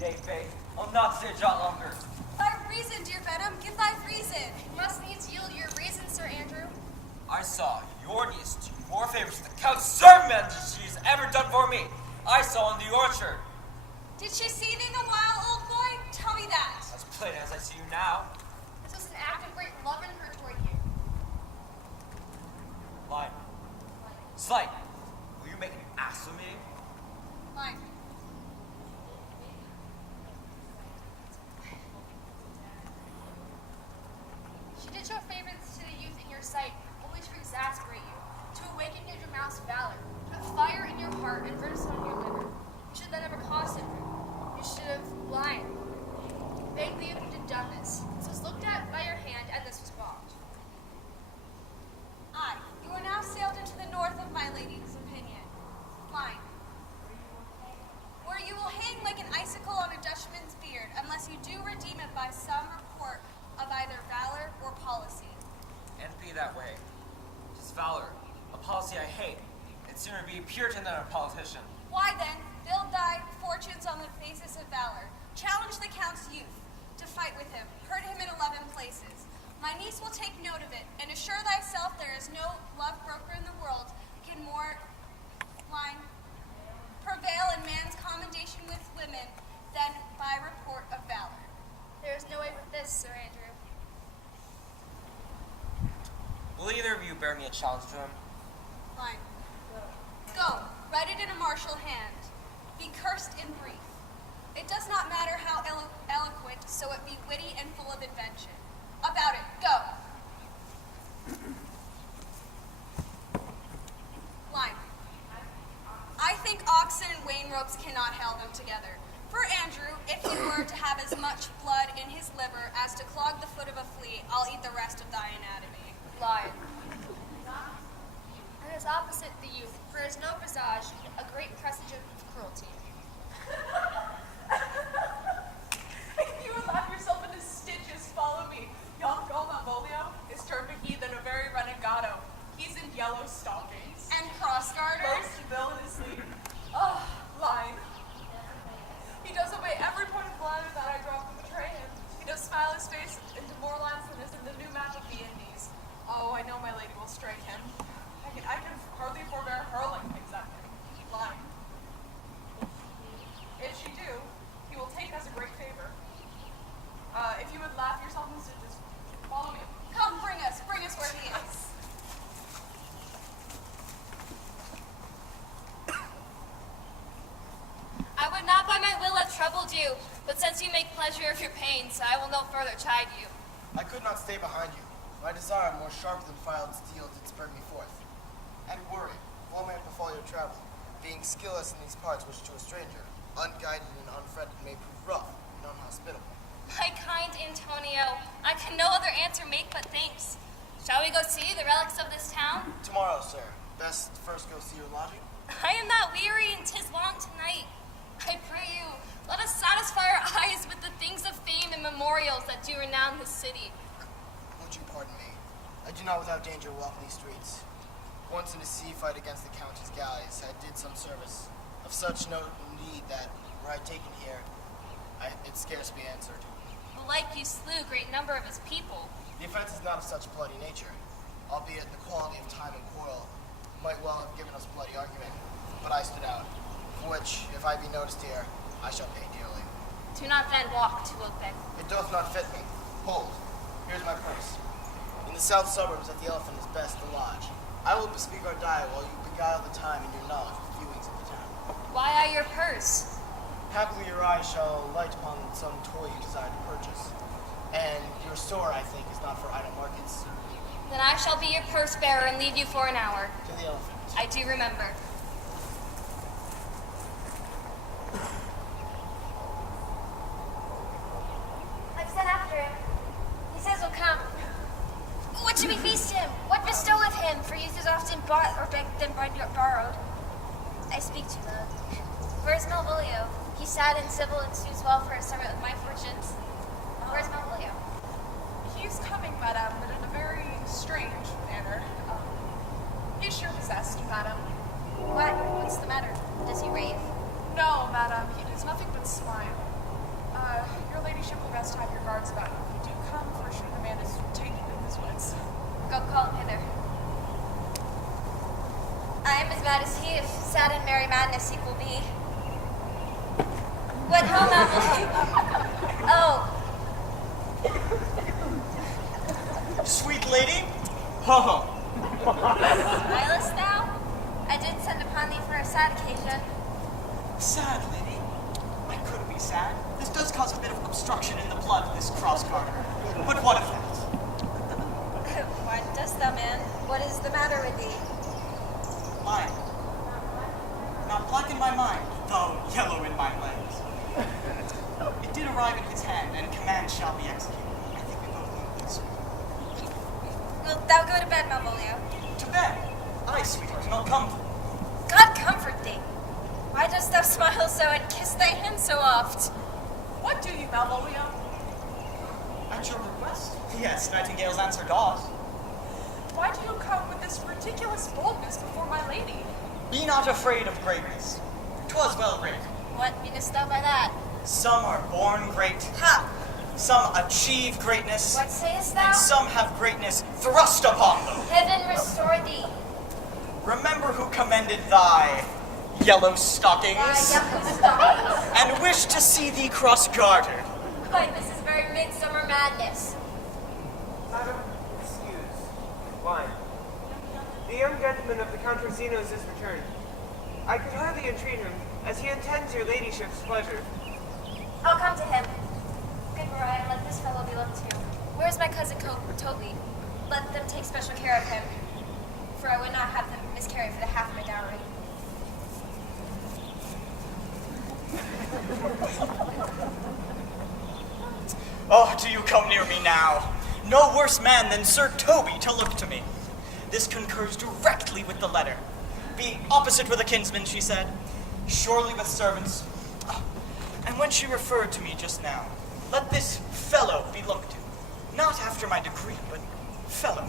Yea, faith, I'll not stay a jot longer. Thy reason, dear Venom, give thy reason. You must needs yield your reason, Sir Andrew. I saw your niece do more favors to the Count's sermon than she has ever done for me. I saw in the orchard. Did she see thee the while, old boy? Tell me that. As plain as I see you now. This was an act of great love in her toward you. Line. Slight, will you make an ass of me? Fine. She did show favors to the youth in your sight, only to exasperate you, to awaken your mouse valor, to put fire in your heart and brimstone in your liver. You should then have accosted her. You should have lied. Begged the youth had done this. This was looked at by your hand, and this was balked. Aye, you are now sailed into the north of my lady's opinion. Fine. Where you will hang like an icicle on a Dutchman's beard, unless you do redeem it by some report of either valor or policy. And be that way. 'Tis valor, a policy I hate. I'd sooner be a Puritan than a politician. Why then, build thy fortunes on the basis of valor. Challenge the Count's youth to fight with him. Hurt him in 11 places. My niece will take note of it, and assure thyself there is no love broker in the world can more prevail in man's commendation with women than by report of valor. There is no way with this, Sir Andrew. Will either of you bear me a challenge to him? Fine. Go, write it in a martial hand. Be cursed in brief. It does not matter how eloquent, so it be witty and full of invention. About it, go. Line. I think oxen and wain ropes cannot held them together. For Andrew, if he were to have as much blood in his liver as to clog the foot of a flea, I'll eat the rest of thy anatomy. Lion. And is opposite the youth, for there is no presage, a great presage of cruelty. You would laugh yourself into stitches. Follow me. Yon Malvolio is turned a heathen, a very renegado. He's in yellow stockings. And cross garters. Most villainously. Oh, line. He does obey every point of bladder that I drop to betray him. He does smile his face into more lines than is in the new map of the Indies. Oh, I know my lady will strike him. I can hardly forbear hurling things at him. Line. If she do, he will take as a great favor. If you would laugh yourself in stitches, follow me. Come, bring us where he is. I would not by my will have troubled you, but since you make pleasure of your pains, I will no further chide you. I could not stay behind you. My desire, more sharp than filed steel, did spur me forth. And worry, woe may befall your travel, being skilless in these parts which to a stranger, unguided and unfriended, may prove rough and unhospitable. My kind Antonio, I can no other answer make but thanks. Shall we go see the relics of this town? Tomorrow, sir. Best first go see your lodging. I am not weary, and 'tis long tonight. I pray you, let us satisfy our eyes with the things of fame and memorials that do renown this city. Would you pardon me? I do not without danger walk these streets. Once in a sea fight against the Countess' galleys, I did some service. Of such note indeed that, were I taken here, it'd scarce be answered. Belike you slew a great number of his people. The offense is not of such bloody nature, albeit the quality of time and quarrel might well have given us bloody argument. But I stood out, for which, if I be noticed here, I shall pay dearly. Do not then walk to Oakbeck. It doth not fit me. Hold, here's my purse. In the south suburbs at the Elephant is best to lodge. I will bespeak our diet while you beguile the time in your knowledge with viewings of the town. Why I your purse? Happily your eye shall light upon some toy you desire to purchase. And your store, I think, is not for idle markets. Then I shall be your purse bearer and leave you for an hour. To the Elephant. I do remember. I've sent after him. He says he'll come. What should we feast him? What bestow of him? For youth is often bought or begged than borrowed. I speak too loud. Where's Malvolio? He's sad and civil and suits well for a servant with my fortunes. Where's Malvolio? He's coming, madame, but in a very strange manner. Is your possessed, madame? What? What's the matter? Does he rave? no, madam. He does nothing but smile. Your ladyship will best have your guards about you. If you do come, for sure the man is taken in his wits. Go call him hither. I am as mad as he, if sad and merry madness equal be. What home apple? Oh, Sweet lady, ho-ho. smilest thou? I did send upon thee for a sad occasion. Sad, lady. Why could it be sad? This does cause a bit of obstruction in the blood, this cross-garter. But what of that? Why dost thou, man? What is the matter with thee? Mine. Not black in my mind, though yellow in my legs. It did arrive in his hand, and command shall be executed. I think we both need this. Wilt thou go to bed, Malvolio? To bed. Aye, sweetheart, and I'll come. God comfort thee. Why dost thou smile so and kiss thy hand so oft? What do you, Malvolio? At your request? Yes, nightingales answer daws. Why do you come with this ridiculous boldness before my lady? Be not afraid of greatness. 'Twas well written. What meanest thou by that? Some are born great, Ha! some achieve greatness, What sayest thou? and some have greatness thrust upon them. Heaven restore thee. Remember who commended thy yellow stockings, Thy yellow stockings. and wished to see thee cross-gartered. Why, this is very midsummer madness. Madam, excuse. Why? The young gentleman of the Count Rosino's is returned. I could hardly entreat him, as he intends your ladyship's pleasure. I'll come to him. Good Mariah, let this fellow be looked to. Where's my cousin Toby? Let them take special care of him, for I would not have them miscarry for the half of my dowry. Oh, do you come near me now? No worse man than Sir Toby to look to me. This concurs directly with the letter. Be opposite with a kinsman, she said. Surely with servants. And when she referred to me just now, let this fellow be looked to. Not after my degree, but fellow.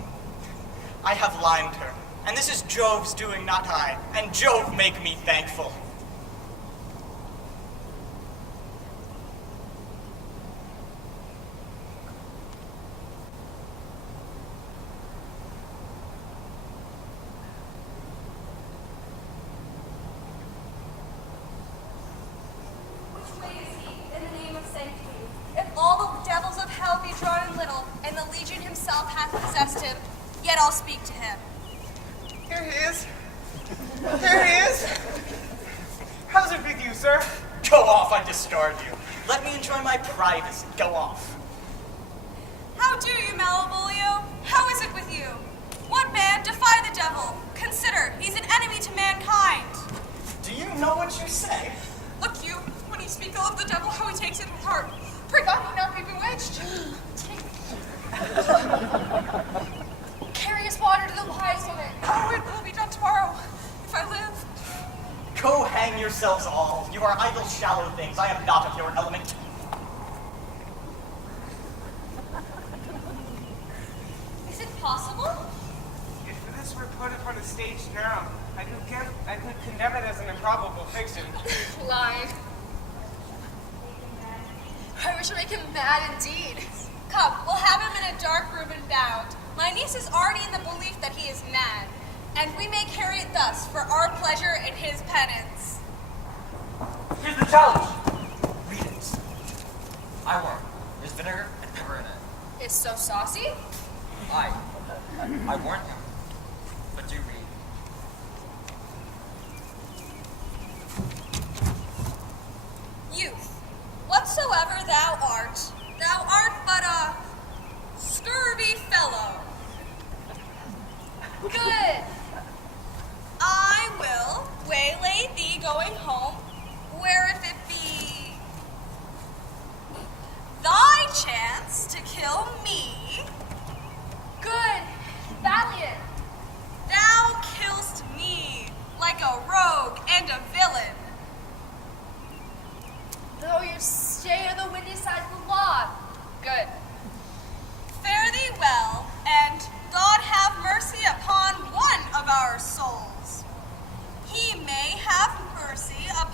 I have limed her, and this is Jove's doing, not I, and Jove make me thankful. Which way is he, in the name of sanctity? If all the devils of hell be drawn in little, and the legion himself hath possessed him, yet I'll speak to him. Here he is. Here he is. How's it with you, sir? Go off, I discard you. Let me enjoy my privacy. Go off. How do you, Malvolio? How is it with you? What man defy the devil? Consider, he's an enemy to mankind. Do you know what you say? Look you, when you speak ill of the devil, how he takes it with heart. Pray God he not be bewitched. Carry his water to the wise woman. Oh, it will be done tomorrow, if I live. Go hang yourselves all. You are idle, shallow things. I am not of your element. Is it possible? If this were put upon a stage now, I could condemn it as an improbable fiction. Lie. I wish to make him mad indeed. Come, we'll have him in a dark room and bound. My niece is already in the belief that he is mad, and we may carry it thus for our pleasure and his penance. Here's the challenge. Read it. I warn. There's vinegar and pepper in it. It's so saucy. I warn you. But do read. Youth, whatsoever thou art but a scurvy fellow. Good. I will waylay thee going home, where if it be thy chance to kill me, Good. Valiant. thou kill'st me like a rogue and a villain. Though you stay on the windy side of the law. Good. Fare thee well, and God have mercy upon one of our souls. He may have mercy upon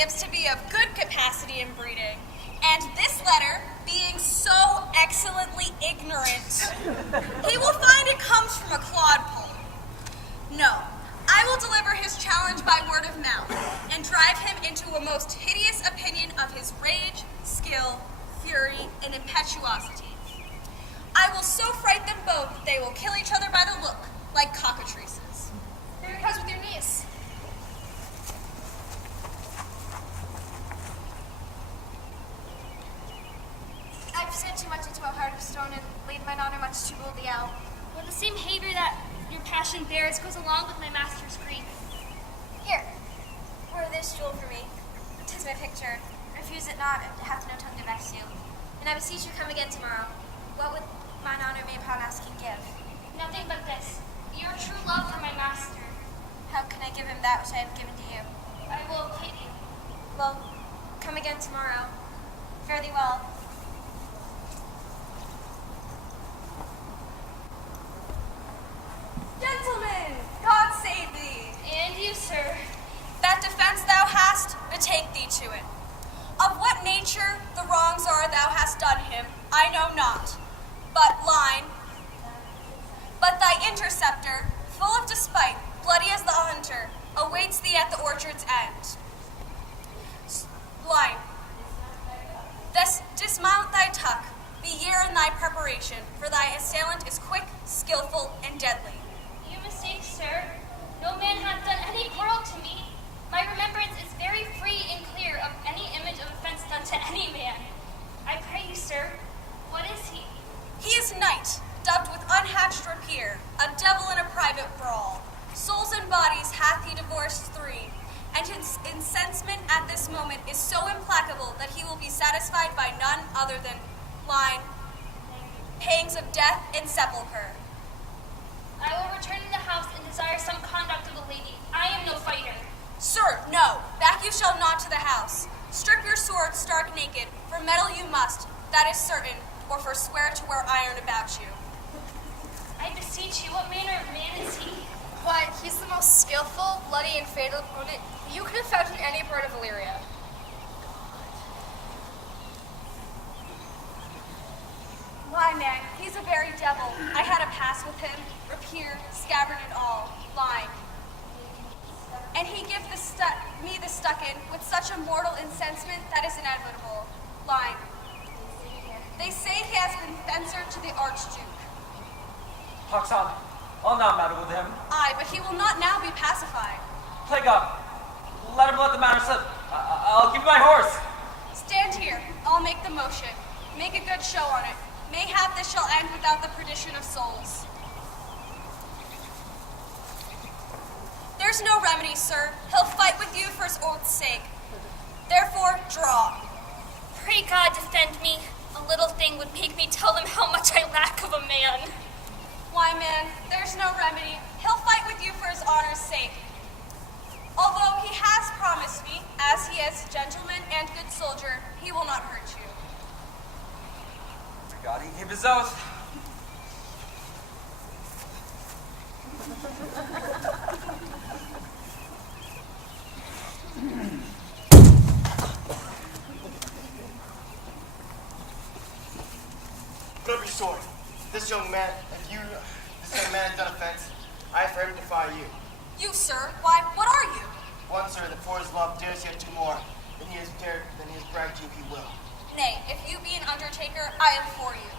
gives to be of good capacity and breeding, and this letter, being so excellently ignorant, he will find it comes from a clodpole. No, I will deliver his challenge by word of mouth, and drive him into a most hideous opinion of his rage, skill, fury, and impetuosity. I will so fright them both that they will kill each other by the look, like cockatrices. Here it comes with your niece. I've said too much into a heart of stone and laid mine honor much too boldly out. Well, the same behavior that your passion bears goes along with my master's grief. Here, wear this jewel for me. 'Tis my picture. Refuse it not, and hath no tongue to vex you. And I beseech you come again tomorrow. What would mine honor may upon asking give? Nothing but this. Your true love for my master. How can I give him that which I have given to you? I will pity you. Well, come again tomorrow. Fare thee well. Gentlemen, God save thee. And you, sir. That defense thou hast, betake thee to it. Of what nature the wrongs are thou hast done him, I know not. But thy interceptor, full of despite, bloody as the hunter, awaits thee at the orchard's end. Line. Dismount thy tuck, be year in thy preparation, for thy assailant is quick, skillful, and deadly. You mistake, sir. No man hath done any quarrel to me. My remembrance is very free and clear of any image of offense done to any man. I pray you, sir, what is he? He is knight, dubbed with unhatched rapier, a devil in a private brawl. Souls and bodies hath he divorced 3, and his incensement at this moment is so implacable that he will be satisfied by none other than line, pangs of death and sepulchre. I will return to the house and desire some conduct of a lady. I am no fighter. Sir, no, back you shall not to the house. Strip your sword stark naked, for metal you must, that is certain, or forswear to wear iron about you. I beseech you, what manner of man is he? Why, he's the most skillful, bloody, and fatal opponent you could have found in any part of Illyria. Why, man, he's a very devil. I had a pass with him, rapier, scabbard and all, line. And he gives me the stuck-in with such a mortal incensement that is inevitable, line. They say he has been fencer to the Archduke. Hoxon, I'll not matter with him. Aye, but he will not now be pacified. Plague up. Let the matter slip. I'll give you my horse. Stand here, I'll make the motion. Make a good show on it. Mayhap this shall end without the perdition of souls. There's no remedy, sir. He'll fight with you for his oath's sake. Therefore, draw. Pray God defend me. A little thing would make me tell them how much I lack of a man. Why, man, there's no remedy. He'll fight with you for his honor's sake. Although he has promised me, as he is gentleman and good soldier, he will not hurt you. My God, he gave his oath. Put up your sword. This young man has done offense. I for him defy you. You, sir? Why, what are you? One, sir, that for his love dares yet 2 more than he has bragged to you he will. Nay, if you be an undertaker, I am for you.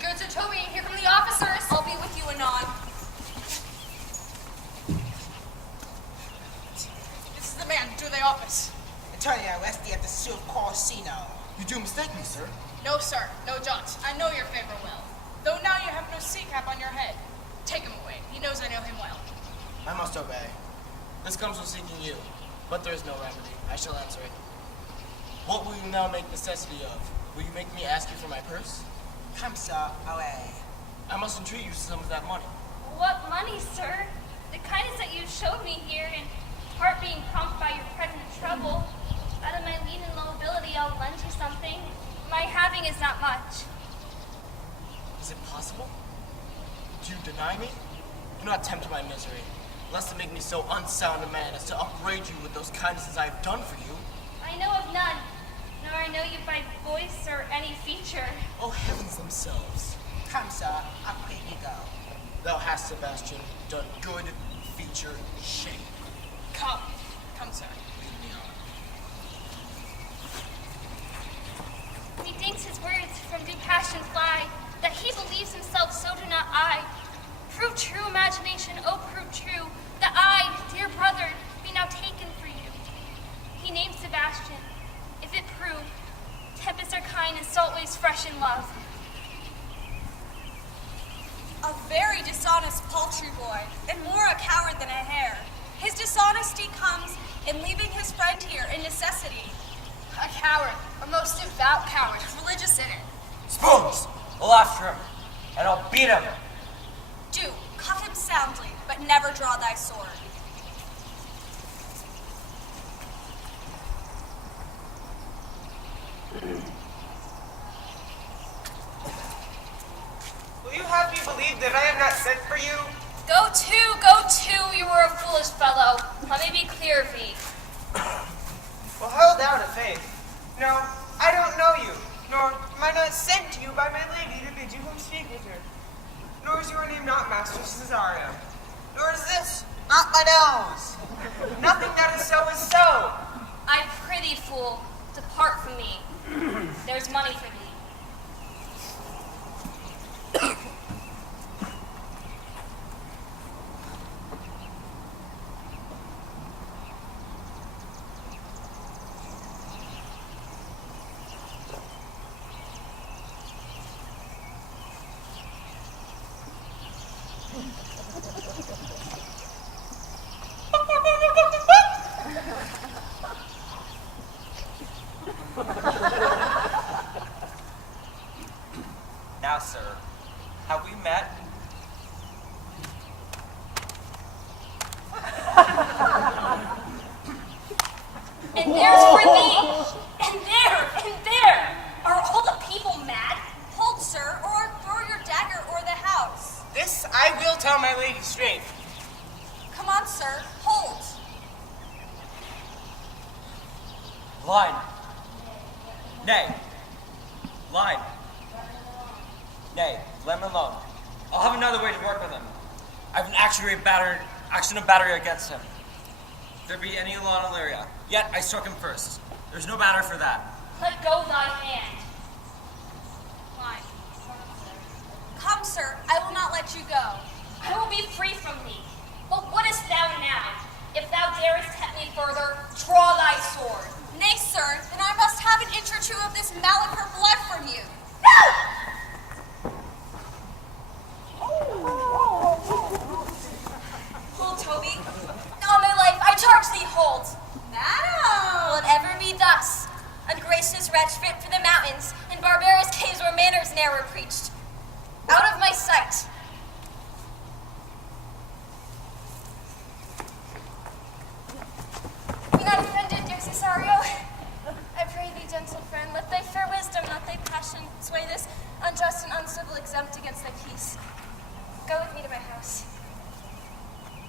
Go to Toby, here come the officers. I'll be with you anon. This is the man to the office. Antonio Esti at the Silk Casino. You do mistake me, sir. No, sir, no jot. I know your favor well. Though now you have no sea cap on your head. Take him away. He knows I know him well. I must obey. This comes from seeking you, but there is no remedy. I shall answer it. What will you now make necessity of? Will you make me ask you for my purse? Come, sir, away. I must entreat you some of that money. What money, sir? The kindness that you showed me here, and heart being pumped by your present trouble. Out of my lean and low ability, I'll lend you something. My having is not much. Is it possible? Do you deny me? Do not tempt my misery. lest it make me so unsound a man as to upbraid you with those kindnesses I have done for you. I know of none, nor I know you by voice or any feature. Oh, heavens themselves. Come, sir, up here you go. Thou hast, Sebastian, done good feature shame. Come, sir. Lead me on. Methinks his words from due passion fly, that he believes himself, so do not I. Prove true, imagination, oh, prove true, that I, dear brother, be now taken for you. He named Sebastian. If it prove, tempests are kind and salt waves fresh in love. A very dishonest paltry boy, and more a coward than a hare. His dishonesty comes in leaving his friend here in necessity. A coward, a most devout coward, religious in it. Spoons! We'll after him, and I'll beat him. Do, cuff him soundly, but never draw thy sword. Will you have me believe that I have not sent for you? Go to, you were a foolish fellow. Let me be clear of thee. Well, hold down a faith. No, I don't know you, nor am I not sent to you by my lady to bid you come speak with her. Nor is your name not Master Cesario. Nor is this not my nose. Nothing that is so is so. I prithee, fool, depart from me. There's money for thee. Now, sir, have we met? And there's for thee! And there! Are all the people mad? Hold, sir, or throw your dagger o'er the house. This I will tell my lady straight. Come on, sir, hold. Line. Nay. Line. Nay, let him alone. I'll have another way to work with him. I have an action of battery against him. If there be any law in Illyria, yet I struck him first. There's no matter for that. Let go thy hand. Why? Come, sir, I will not let you go. I will be free from thee. But wouldest thou now? If thou darest tempt me further, draw thy sword. Nay, sir, then I must have an inch or two of this Malachor blood from you. Hold, Toby. On my life, I charge thee, hold. Madam! Will it ever be thus? Ungracious wretch fit for the mountains, and barbarous caves where manners ne'er were preached. Out of my sight. Be not offended, dear Cesario. I pray thee, gentle friend, let thy fair wisdom, not thy passion, sway this unjust and uncivil exempt against thy peace. Go with me to my house.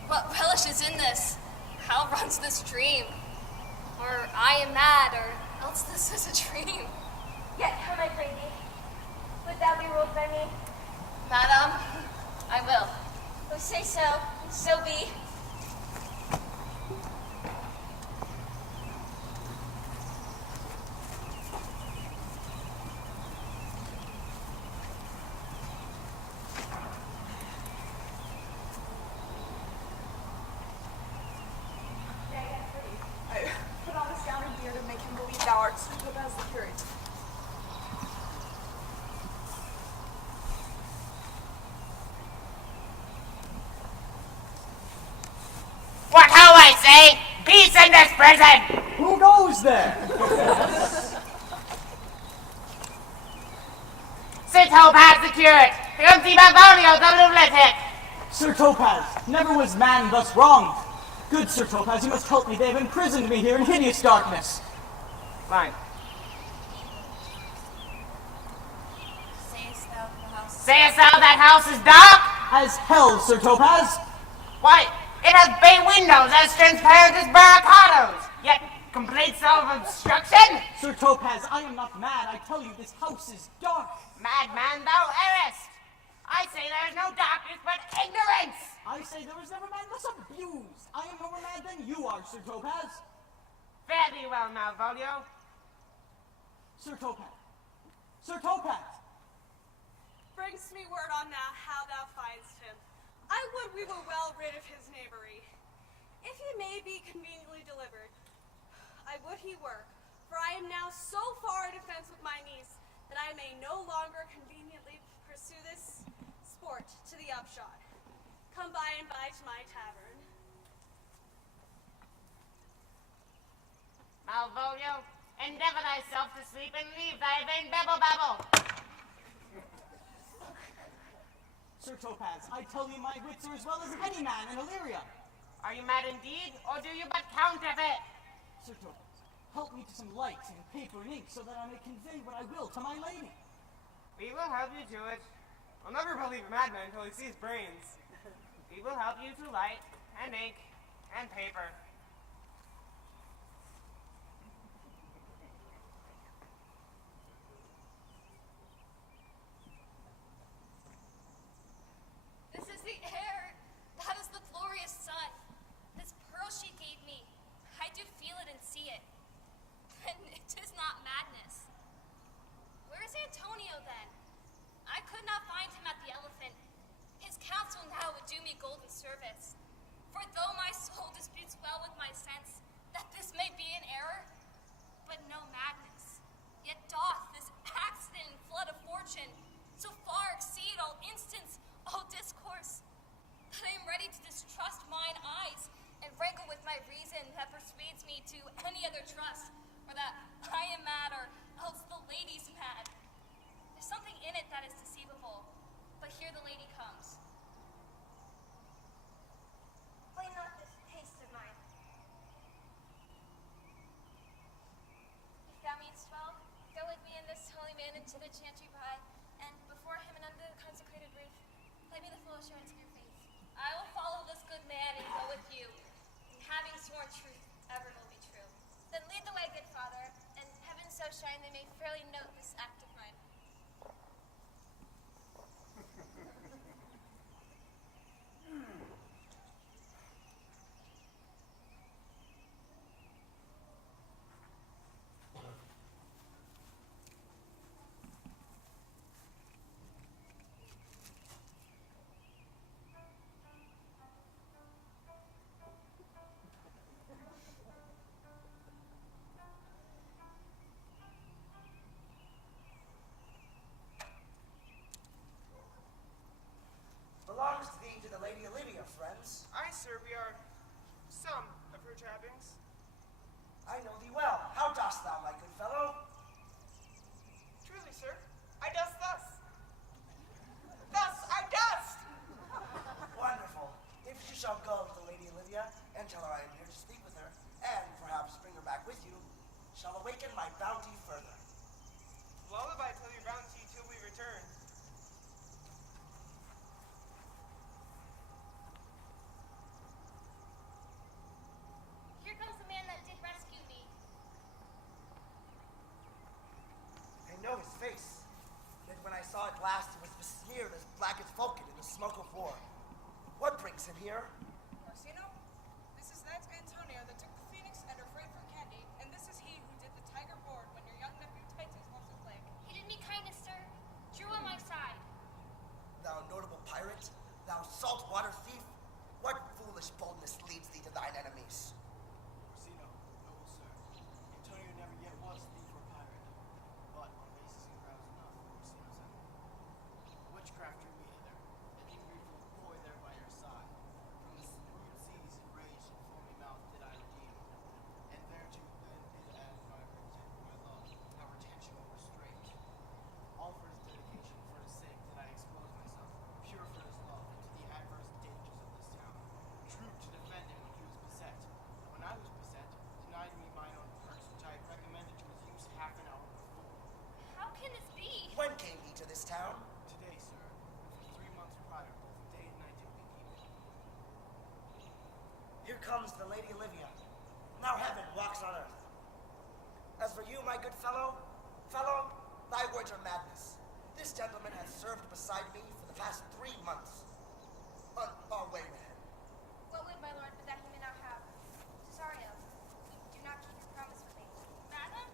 What relish is in this? How runs this dream? Or I am mad, or else this is a dream. Yet come, I pray thee. Would thou be ruled by me? Madam, I will. Oh, say so, and so be. I put on this gown and beard and make him believe thou art Sir Topaz the Curate. What ho, I say! Peace in this prison! Who goes there? Sir Topaz the curate! Filthy Malvolio the lunatic! Sir Topaz, never was man thus wronged. Good Sir Topaz, you must help me. They have imprisoned me here in hideous darkness. Fine. Sayest thou the house? Sayest thou that house is dark? As hell, Sir Topaz. Why, It has bay windows as transparent as barracados, yet complete self-obstruction. Sir Topaz, I am not mad. I tell you, this house is dark. Madman, thou errest. I say there is no darkness but ignorance. I say there is never man thus abused. I am more mad than you are, Sir Topaz. Fare thee well, Malvolio. Sir Topaz. Sir Topaz. Brings me word on now how thou find'st him. I would we were well rid of his knavery. If he may be conveniently delivered, I would he were, for I am now so far in defense with my niece that I may no longer conveniently pursue this sport to the upshot. Come by and by to my tavern. Malvolio, endeavor thyself to sleep and leave thy vain babble-babble. Sir Topaz, I tell you my wits are as well as any man in Illyria. Are you mad indeed, or do you but counterfeit? Sir Topaz, help me to some light and paper and ink so that I may convey what I will to my lady. We will help you to it. I'll never believe a madman until he sees brains. We will help you to light and ink and paper. This is the air. That is the glorious sun. This pearl she gave me. I do feel it and see it. And it is not madness. Where is Antonio then? I could not find him at the Elephant. His counsel now would do me golden service. For though my soul disputes well with my sense that this may be an error, but no madness, yet doth this accident and flood of fortune so far exceed all instance, all discourse, that I am ready to distrust mine eyes and wrangle with my reason that persuades me to any other trust, or that I am mad or else the lady's mad. There's something in it that is deceivable, but here the lady comes. Play not this taste of mine. If thou meanst well, go with me and this holy man into the chantry by, and before him and under the consecrated roof, play me the full assurance of your faith. I will follow this good man and go with you, and having sworn truth, ever will be true. Then lead the way, good father, and heaven so shine they may fairly note this act of mine. Belongs to thee to the Lady Olivia, friends. Aye, sir, we are some of her trappings. I know thee well. How dost thou, my good fellow? Truly, sir, I dust thus. Thus I dust! Wonderful. If you shall go to the Lady Olivia and tell her I am here to speak with her, and perhaps bring her back with you, shall awaken my bounty further. Lullaby till your bounty till we return. Here comes the man that did rescue me. I know his face. Yet when I saw it last, it was besmeared as black as Vulcan in the smoke of war. What brings him here? Orsino, this is that Antonio that took the Phoenix and her freight from Candy, and this is he who did the tiger board when your young nephew Titus lost his leg. He did me kindness, sir. Drew on my side. Thou notable pirate, thou saltwater thief, what foolish boldness leads thee to thine enemies? Orsino, noble sir, Antonio never yet was thief or pirate, but on basis and grounds enough for Orsino's enemy. Witchcraft drew me hither, and the beautiful boy there by your side. From the rude seas enraged and foamy mouth did I redeem, and thereto then did add my love, my retention or restraint. All for his dedication, for his sake did I expose myself, pure for his love, into the adverse dangers of this town, true to defend him when he was beset. When I was beset, denied me mine own purse, which I had recommended to his use half an hour before. How can this be? When came he to this town? Today, sir, for 3 months prior, both day and night did we keep him. comes the Lady Olivia. Now heaven walks on earth. As for you, my good fellow, thy words are madness. This gentleman has served beside me for the past 3 months. Away with him. What would my lord, but that he may not have? Cesario, you do not keep your promise with me. Madam?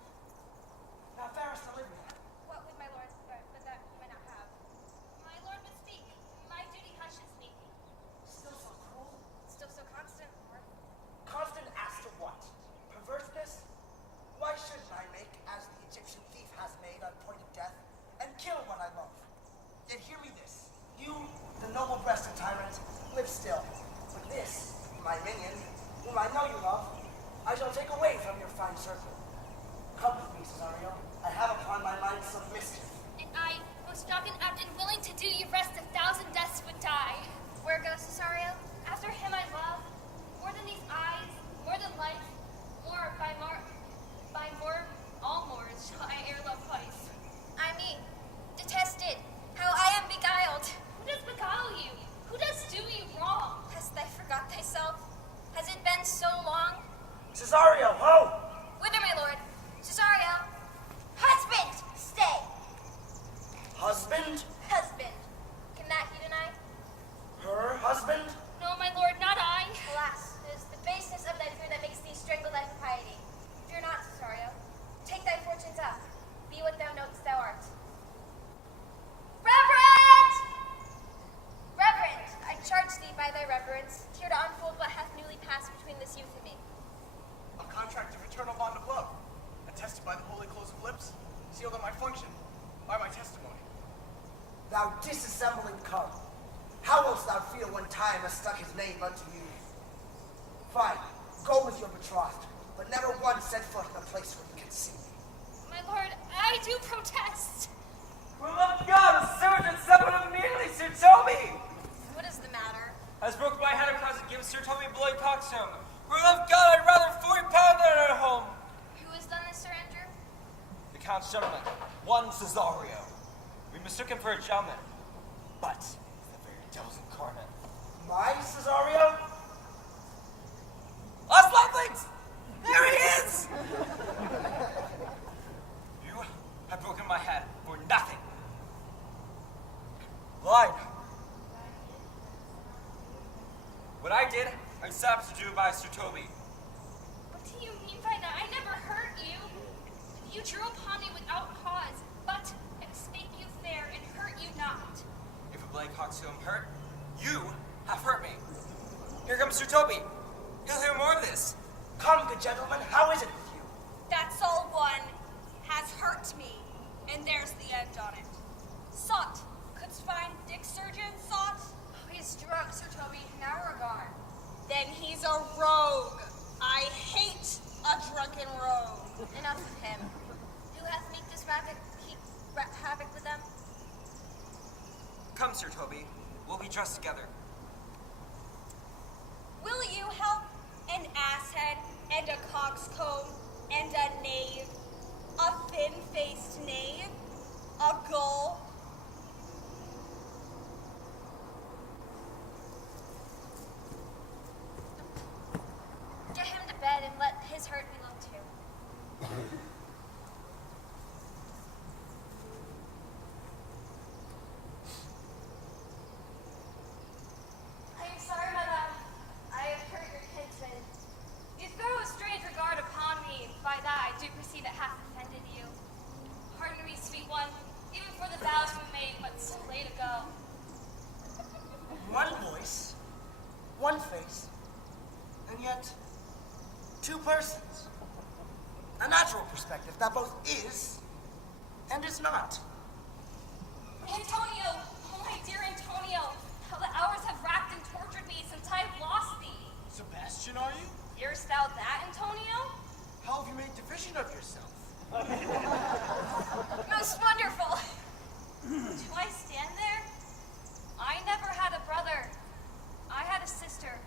Now, fairest Olivia, What would my lord, but that he may not have? My lord would speak. My duty hushes me. still so cruel? Still so constant, lord? Constant as to what? Perverseness? Why shouldn't I make as the Egyptian thief has made on point of death and kill what I love? Yet hear me this. You, the noble-breasted tyrant, live still. But this, my minion, whom I know you love, I shall take away from your fine circle. Come with me, Cesario. I have upon my mind some mischief. And I, most strong and apt and willing to do you rest 1,000 deaths would die. Where goes Cesario? After him I love, more than these eyes, more than life, all more shall I ere love twice. I me, detested, how I am beguiled. Who does beguile you? Who does do you wrong? Hast thou forgot thyself? Has it been so long? Cesario, ho! Whither, my lord? Cesario! Husband! Stay! Husband? Husband. Can that he deny? Her husband? No, my lord, not I. Alas, it is the baseness of thy fear that makes thee strangle thy propriety. Fear not, Cesario. Take thy fortunes up. Be what thou knowest thou art. Reverend! Reverend, I charge thee by thy reverence, here to unfold what hath newly passed between this youth and me. A contract of eternal bond of love, attested by the holy close of lips, sealed on my function, by my testimony. Thou disassembling come. How wilt thou feel when time has stuck his name unto you? Fine, go with your betrothed, but never once set foot in a place where you can see me. My lord, I do protest. For the love of God, a servant and someone immediately, Sir Toby! What is the matter? Has broke my head across and give Sir Toby a bloody coxcomb. For the love of God, I'd rather 40 pound than at home. Who has done this, Sir Andrew? The Count's gentleman, one Cesario. We mistook him for a gentleman, but he's the very devil's incarnate. My Cesario? Us Lovelings! There he is! You have broken my head for nothing. Line. What I did, I'm stopped to do by Sir Toby. What do you mean by that? I never hurt you. You drew upon me without cause, but I spake you fair and hurt you not. If a bloody coxcomb hurt, you have hurt me. Here comes Sir Toby. He'll hear more of this. Come, good gentlemen, how is it with you? That's all one. Has hurt me. And there's the end on it. Sought. Couldst find Dick Surgeon, Sought? Oh, he's drunk, Sir Toby. Now we're gone. Then he's a rogue. I hate a drunken rogue. Enough of him. Who hath made this havoc with them? Come, Sir Toby. We'll be dressed together. Will you help an asshead and a coxcomb and a knave? A thin-faced knave? A gull? Get him to bed and let his hurt be known too. I am sorry, madame. I have hurt your kinsman. You throw a strange regard upon me. By that I do perceive it hath offended you. Pardon me, sweet one, even for the vows we made but so late ago. One voice, one face, and yet 2 persons. A natural perspective that both is and is not. Antonio! Oh, my dear Antonio! How the hours have racked and tortured me since I have lost thee! Sebastian, are you? Hearest thou that, Antonio? How have you made division of yourself? Most wonderful. Do I stand there? I never had a brother. I had a sister,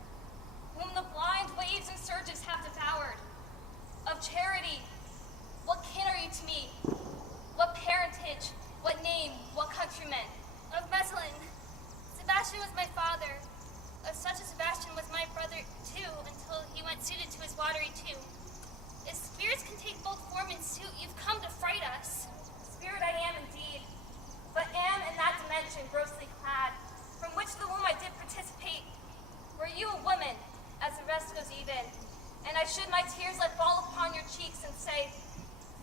whom the blind waves and surges have devoured. Of charity, what kin are you to me? What parentage? What name? What countrymen? Of Meslin. Sebastian was my father. Such a Sebastian was my brother too, until tears let fall upon your cheeks and say,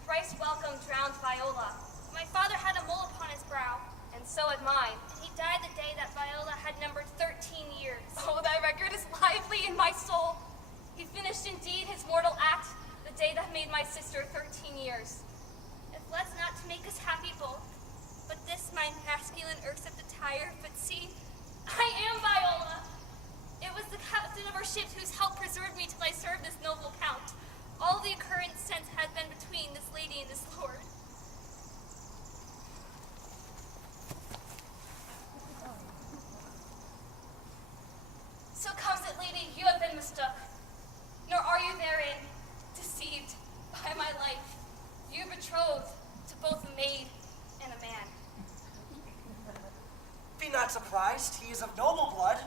thrice welcome, drowned Viola. My father had a mole upon his brow, and so had mine. He died the day that Viola had numbered 13 years. Oh, thy record is lively in my soul. He finished indeed his mortal act the day that made my sister 13 years. It was not to make us happy both, but this my masculine irksome attire, but see, I am Viola. It was the captain of our ships whose help preserved me till I served this noble count. All the occurrence since has been between this lady and this lord. So comes it, lady, you have been mistook, nor are you therein deceived by my life. You betrothed to both a maid and a man. Be not surprised, he is of noble blood.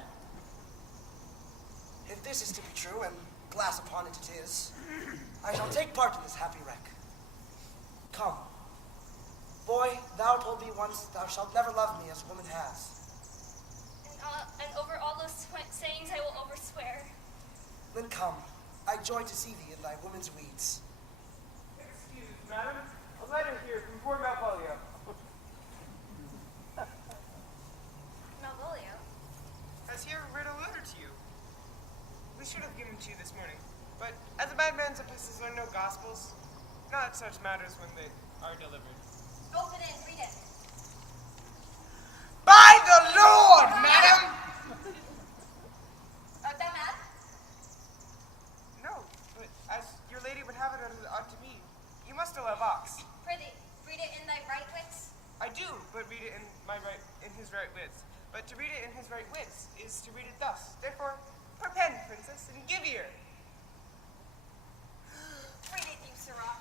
If this is to be true, and glass upon it it is, I shall take part in this happy wreck. Come. Boy, thou told me once thou shalt never love me as woman has. And over all those sayings I will overswear. Then come. I joy to see thee in thy woman's weeds. Excuse, madam. A letter here from poor Malvolio. Malvolio? Has here writ a letter to you. We should have given it to you this morning, but as a bad man's epistles are no gospels, not such matters when they are delivered. Open it, read it. By the Lord, madam! Art thou mad? No, but as your lady would have it unto me, you must allow vox. Prithee, read it in thy right wits. I do, but read it in his right wits. But to read it in his right wits is to read it thus. Therefore, perpend, princess, and give ear. Read it, you sirrah.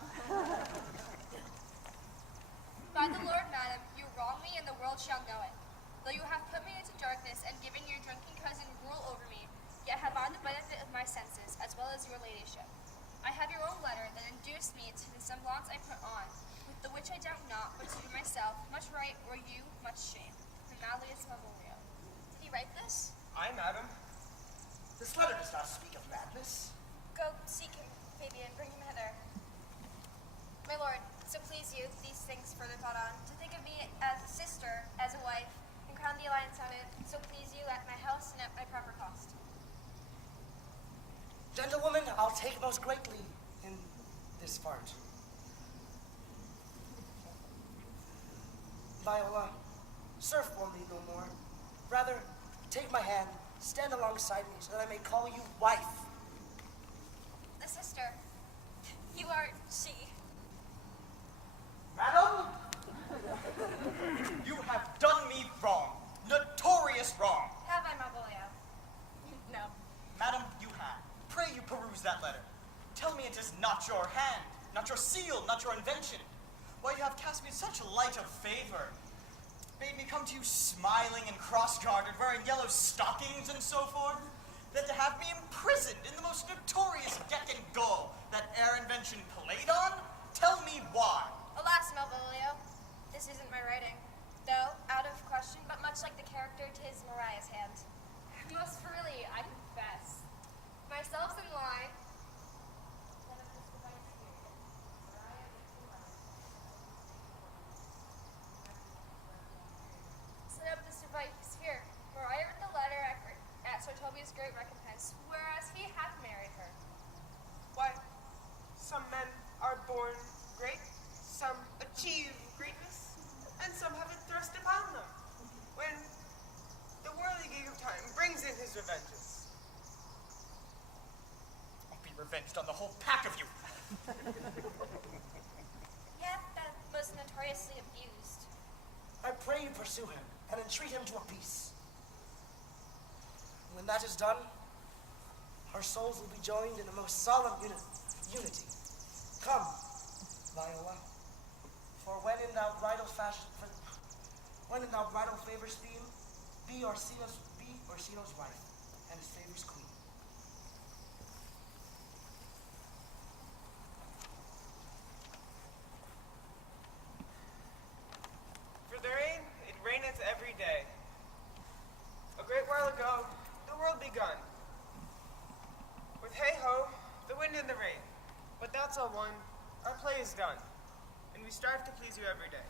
By the Lord, madam, you wrong me, and the world shall know it. Though you have put me into darkness and given your drunken cousin rule over me, yet have I the benefit of my senses, as well as your ladyship. I have your own letter that induced me to the semblance I put on, with the which I doubt not, but to do myself much right, or you much shame. From Malleus Malvolio. Did he write this? Aye, madam. This letter does not speak of madness. Go seek him, Fabian, bring him hither. My lord, so please you, these things further thought on, to think of me as a sister, as a wife, and crown the alliance on it, so please you at my house and at my proper cost. Gentlewoman, I'll take most greatly in this part. Viola, serve for me no more. Rather, take my hand, stand alongside me, so that I may call you wife. The sister. You are she. Madam, you have done me wrong, notorious wrong. Have I, Malvolio? No. Madam, you have. Pray you peruse that letter. Tell me it is not your hand, not your seal, not your invention. Why, you have cast me such light of favor. Made me come to you smiling and cross-gartered, wearing yellow stockings and so forth. Then to have me imprisoned in the most notorious geck and go that air invention played on? Tell me why. Alas, Malvolio, this isn't my writing. Though, out of question, but much like the character, 'tis Mariah's hand. Most freely, I confess. Myself's in line. Set up this device here. Mariah wrote the letter at Sir Toby's great recompense, whereas he hath married her. Why, some men are born great, some achieve greatness, and some have it thrust upon them. When the whirligig of time brings in his revenges. I'll be revenged on the whole pack of you. Yet that most notoriously abused. I pray you pursue him, and entreat him to a peace. When that is done, our souls will be joined in a most solemn unity. Come, Viola, for when in thou bridal favors theme, be Orsino's wife, and his favors queen. For the rain, it raineth every day. A great while ago, the world begun. With hey-ho, the wind and the rain. doubts all one, our play is done, and we strive to please you every day.